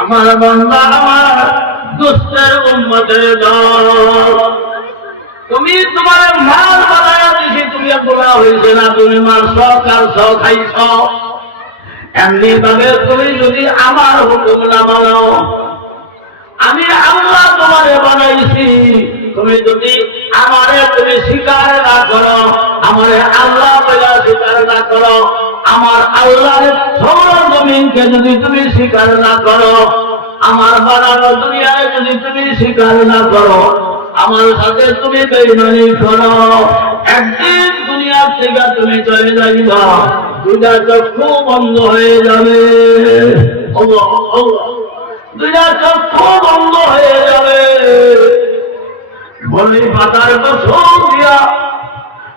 আমার বান্দা আমার দুষ্টের উম্মতের তুমি তোমার মাল বানায় দিছি, তুমি বলা হয়েছে না। তুমি মারছ কারছ খাইছ। এমনি ভাবে তুমি যদি আমার হুকুম না মানো, আমি আল্লাহ তোমারে বানাইছি। তুমি যদি আমারে তুমি স্বীকার না করো, আমারে আল্লাহ বলে স্বীকার না করো আমার আল্লাহর সৌর জমিনকে যদি তুমি স্বীকার না করো আমার বানানো দুনিয়ায় যদি তুমি স্বীকার না করো আমার সাথে তুমি বেইমানি করো। একদিন দুনিয়ার থেকে তুমি চলে যাইবা দুটা চক্ষু বন্ধ হয়ে যাবে। আল্লাহ, আল্লাহ। দুটা চক্ষু বন্ধ হয়ে যাবে। বলি পাতার গোসল দিয়া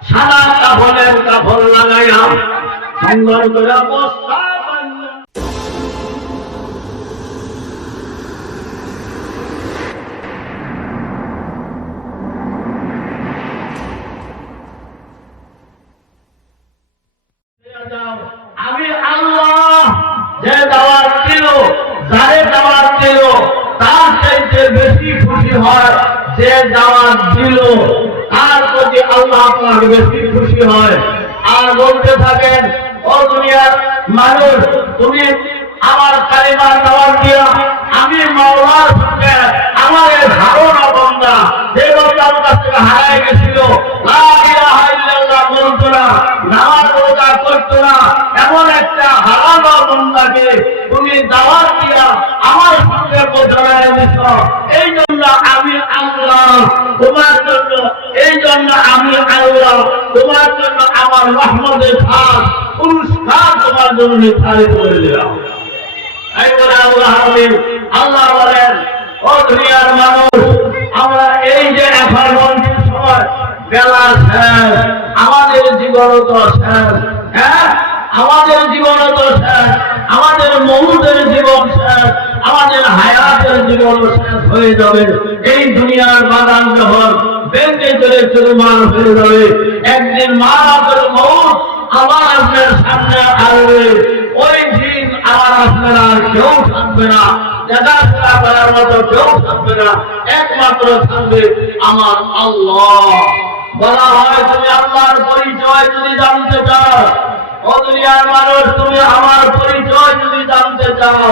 সাদা কাপড়ের কাপড় লাগাইয়া সুন্দর করে বাঁধলাম। আমি আল্লাহ যে দাওয়াত চাইতে বেশি খুশি হয় যে দাওয়াত দিল তার প্রতি আল্লাহ বেশি খুশি হয় আর বলতে দুনিয়ার মানুষ, তুমি আমার কালিমার দাওয়াত দিয়া আমি মাওলার সঙ্গে আমার ধারণা বন্ধা। যে বন্ধা আমার হারাই গেছিল বলতো না, নামাজ রোজা করতো না, এমন একটা হারানো বন্ধাকে তুমি দাওয়াত দিয়া আমার সঙ্গে বোঝায় দিছ এই জন্য আমি আল্লাহ তোমার জন্য, এই জন্য আমি আল্লাহ, তোমার জন্য আমার রহমতের খাস পুরস্কার তোমার জন্য নির্ধারিত করে বলে আল্লাহ মানুষ, আমরা এই যে আমাদের জীবন তো হ্যাঁ? আমাদের জীবন তো আমাদের মহুদের জীবন শেষ আমাদের হায়াতের জীবন শেষ হয়ে যাবে। এই দুনিয়ার বাগান যখন বেঁচে চলে চুরমার হয়ে যাবে, একদিন মারাতের মৌত আমার আপনার সামনে আসবে। ওই দিন আমার আপনার আর কেউ থাকবে না। দেখাশোনা করার মতো কেউ থাকবে না। একমাত্র থাকবে আমার আল্লাহ। বলা হয়, তুমি আল্লাহর পরিচয় যদি জানতে চাও, ও দুনিয়ার মানুষ, তুমি আমার পরিচয় যদি জানতে চাও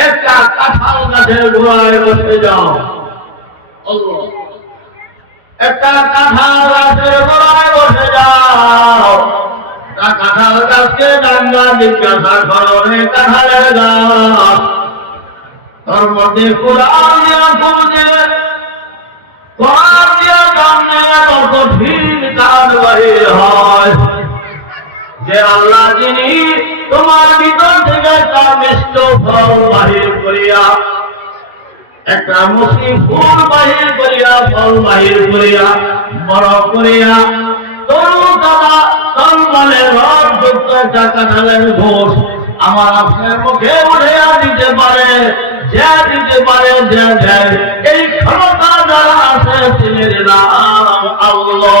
একটা কাঁঠাল গাছের গোড়ায় বসে যাও। একটা কাঁঠাল গাছের গোড়ায় বসে যাও। কাঁঠাল গাছকে ডাঙ্গা জিজ্ঞাসা করো রে কাঁঠালের গাছ তোর মধ্যে কোরআন দিয়া খুঁজে কোরআন দিয়া জানলে এত কঠিন কাজ যে আল্লাহ যিনি তোমার ভিতর থেকে তার ফল বাহির করিয়া, একটা মুসলিম ফুল বাহির করিয়া, ফল বাহির করিয়া, বড় করিয়া, তরু তন্মনে রড যুক্ত ঘোষ আমার আপনার মুখে দিতে পারে, যে দিতে পারে, যে দেয়। এই ক্ষমতা যারা আছে নাম আল্লাহ।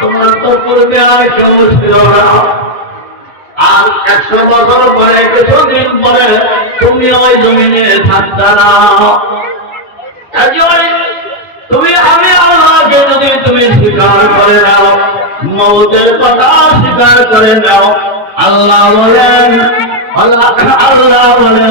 তোমার তো পূর্বে আর কেউ ছিল না। আর একশো বছর পরে, কিছুদিন পরে তুমি ওই জমিনে থাকতে স্বীকার করে নাও, মৌতের কথা স্বীকার করে নাও, আল্লাহ বলেন আল্লাহ বলেন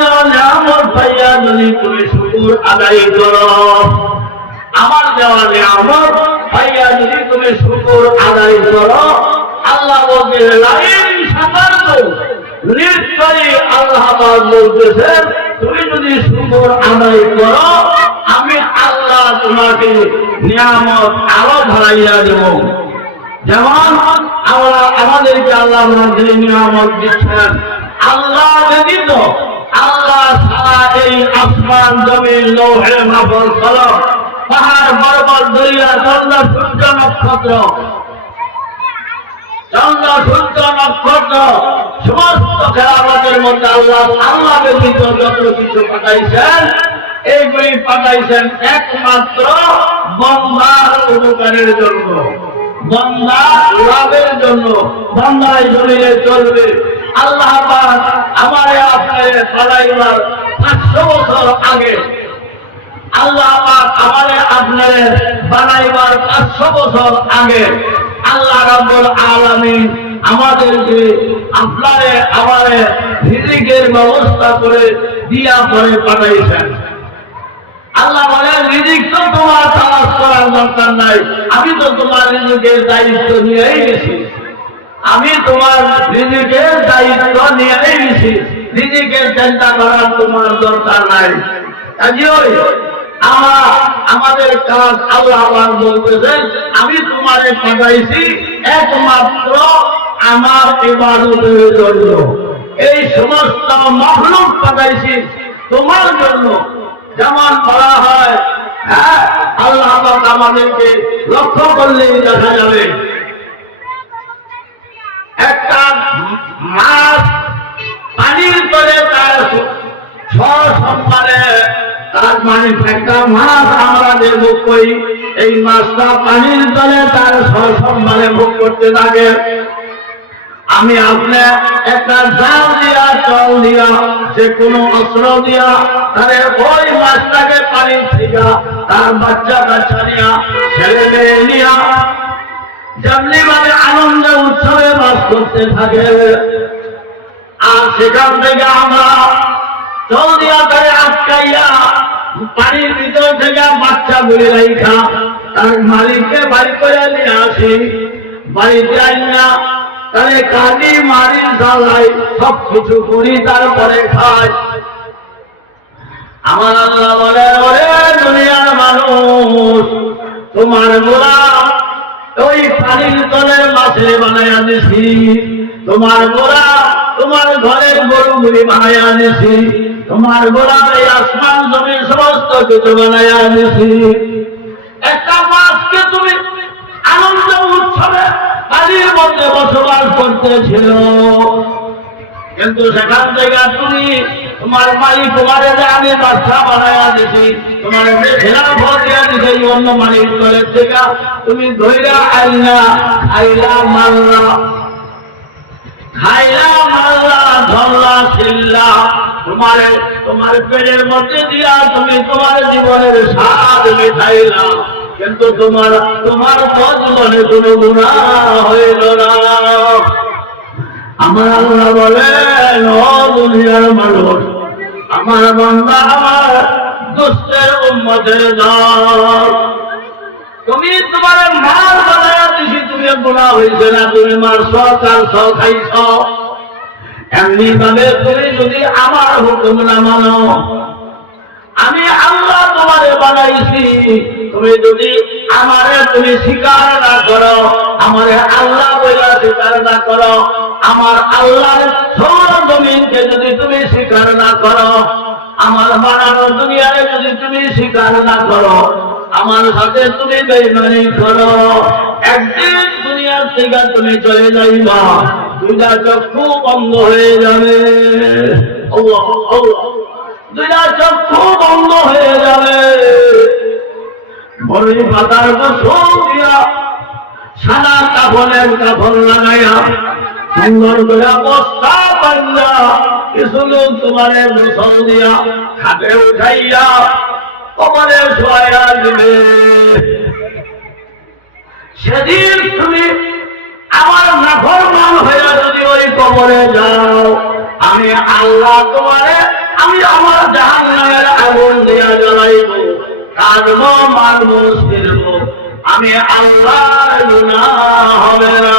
তুমি শুকুর আদায় করো আমার দেওয়া নিয়ামত পাইয়া যদি তুমি শুকুর আদায় করো। আল্লাহ নিশ্চয়ই আল্লাহ তুমি যদি শুকুর আদায় করো, আমি আল্লাহ তোমাকে নিয়ামত আরও ধরাইয়া দেব। যেমন আমরা, আমাদেরকে আল্লাহ নিয়ামত দিচ্ছেন। আল্লাহ ব্যতীত এই আসমান জমিন লৌহে মাফল কলম এইগুলি পাঠাইছেন একমাত্র বন্ধার উপকারের জন্য। বন্দা লাভের জন্য। বন্দায় জমিনে চলবে। আল্লাহ আমারে আপনারে পাঠাইবার পাঁচশো বছর আগে আল্লাহ আমারে আপনারে বানাইবার পাঁচশো বছর আগে আল্লাহ রাব্বুল আলামিন আমাদেরকে আপনারে আমারে রিজিকের ব্যবস্থা করে দিয়া করে পাঠাইছেন। আল্লাহ বলেন, রিজিক তো তোমার তালাশ করার দরকার নাই। আমি তো তোমার রিজিকের দায়িত্ব নিয়েই গেছি। আমি তোমার রিজিকের দায়িত্ব নিয়েই গেছি রিজিকের চিন্তা করার তোমার দরকার নাই। কাজেই আমরা আমাদের কাজ আল্লাহ আবার বলতেছেন আমি তোমারে পাঠাইছি একমাত্র আমার ইবাদতের জন্য। এই সমস্ত মখলুক পাঠাইছি তোমার জন্য। যেমন বলা হয় হ্যাঁ আল্লাহ আমাদেরকে লক্ষ্য করলেই দেখা যাবে। একটা মাছ পানির তলে তার সম্মানে তার মানে একটা মাছ আমরা যে ভোগ করি, এই মাছটা পানির তলে তার সম্মানে ভোগ করতে থাকে। আমি আপনি একটা জাল দিয়া, চল দিয়া, যে কোনো অস্ত্র দিয়া তাহলে ওই মাছটাকে পানি থেকে তার বাচ্চা কাচ্চা নিয়া ছেলে মেয়ে নিয়া যেমনি ভাবে আনন্দ উৎসবে বাস করতে থাকে। আর সেখান থেকে আমরা দিয়া তারে আটকাইয়া পানির ভিতর থেকে বাচ্চা গুলি রাইখা, তার মালিককে বাড়ি করে নিয়ে আসি। বাড়িতে আইনা তাহলে কাজী মারি, জ্বালাই সব কিছু করি, তারপরে খাই। আমার আল্লাহ বলে, ওরে দুনিয়ার মানুষ, তোমার গোলাম ওই পানির তলের মাছের বানায় আনেছি। তোমার গোড়া, তোমার ঘরের গরুগুলি বানায় আনেছি। তোমার গোড়া এই আসমান জমির সমস্ত কিছু বানায় আনেছি। একটা মাছকে তুমি আনন্দ উৎসবে পানির মধ্যে বসবাস করতেছিল। কিন্তু সেখান থেকে তুমি তোমার মালিক তোমার আমি বাচ্চা বানাইয়া দিছি, তোমার যে খেলা ফল দিয়া দিছে অন্য মালিক তলের থেকে। তুমি ধৈরা আইলা মারলা খাইলা মারলা ধরলা ছিল্লা তোমার তোমার পেটের মধ্যে দিয়া তুমি তোমার জীবনের স্বাদ মিঠাইলা কিন্তু তোমার তোমার জীবনে কোনো গুণা হইল না। আমার আল্লাহ বলেন দুনিয়ার মানুষ, আমার বান্দা, দুষ্টের উম্মতের দল। তুমি তোমার মার বানায় দিছি, তুমি গুণা হয়েছে না, তুমি মারছ তার ছ খাইছ। এমনি ভাবে তুমি যদি আমার হুকুম না মানো, আমি আল্লাহ তোমারে বানাইছি, তুমি যদি আমারে তুমি স্বীকার না করো, আমারে আল্লাহ বইলা স্বীকার না করো আমার আল্লাহর সৌর জমিনকে যদি তুমি স্বীকার না করো, আমার বানানো দুনিয়ারে যদি তুমি স্বীকার না করো, আমার সাথে তুমি বেইমানি করো। একদিন দুনিয়ার থেকে তুমি চলে যাইবা, দুইটা চক্ষু বন্ধ হয়ে যাবে। দুইটা চক্ষু বন্ধ হয়ে যাবে। বড়ি পাতার গোসল দিয়া সাদা কাপড়ের কাপড় লাগাইয়া বস্তা তোমার উঠাইয়া কবরে শোয়া দিবে। সেদিন তুমি আমার নাফরমান হইয়া যদি আমি আল্লাহ তোমারে, আমি আমার জাহান নামের আগুন দিয়া জ্বালাইব, কাঁদব, মারব ফিরব আমি আল্লাহ হবে না।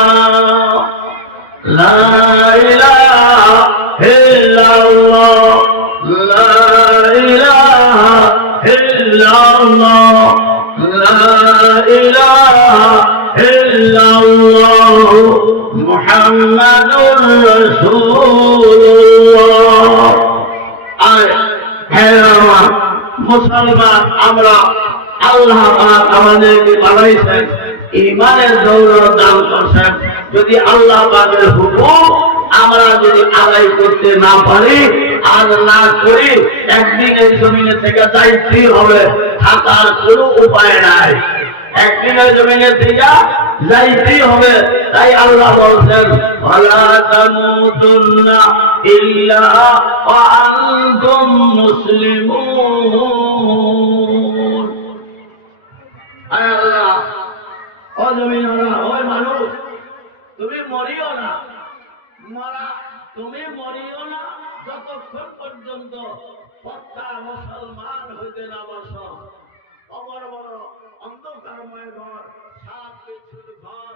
মুহাম্মাদুর রাসূলুল্লাহ। আর হ্যাঁ মুসলমান আমরা আল্লাহ আমাদেরকে বানাইছেন ইমানের দৌলত দান করছেন। যদি আল্লাহ পাকের হুকুম আমরা যদি আদায় করতে না পারি আর না করি, একদিনের জমিনে থেকে যাইতেই হবে, থাকার কোনো উপায় নাই। একদিনের জমিনে থেকে যাইতেই হবে, তাই আল্লাহ বলছেন, ওয়ালা তামুতুন্না ইল্লা ও জমিন মরিও না। মারা, তুমি মরিও না, যতক্ষণ পর্যন্ত পক্কা মুসলমান হইতে না বস। অমর বড় অন্ধকারময় ঘর, সাত কিছুর ঘর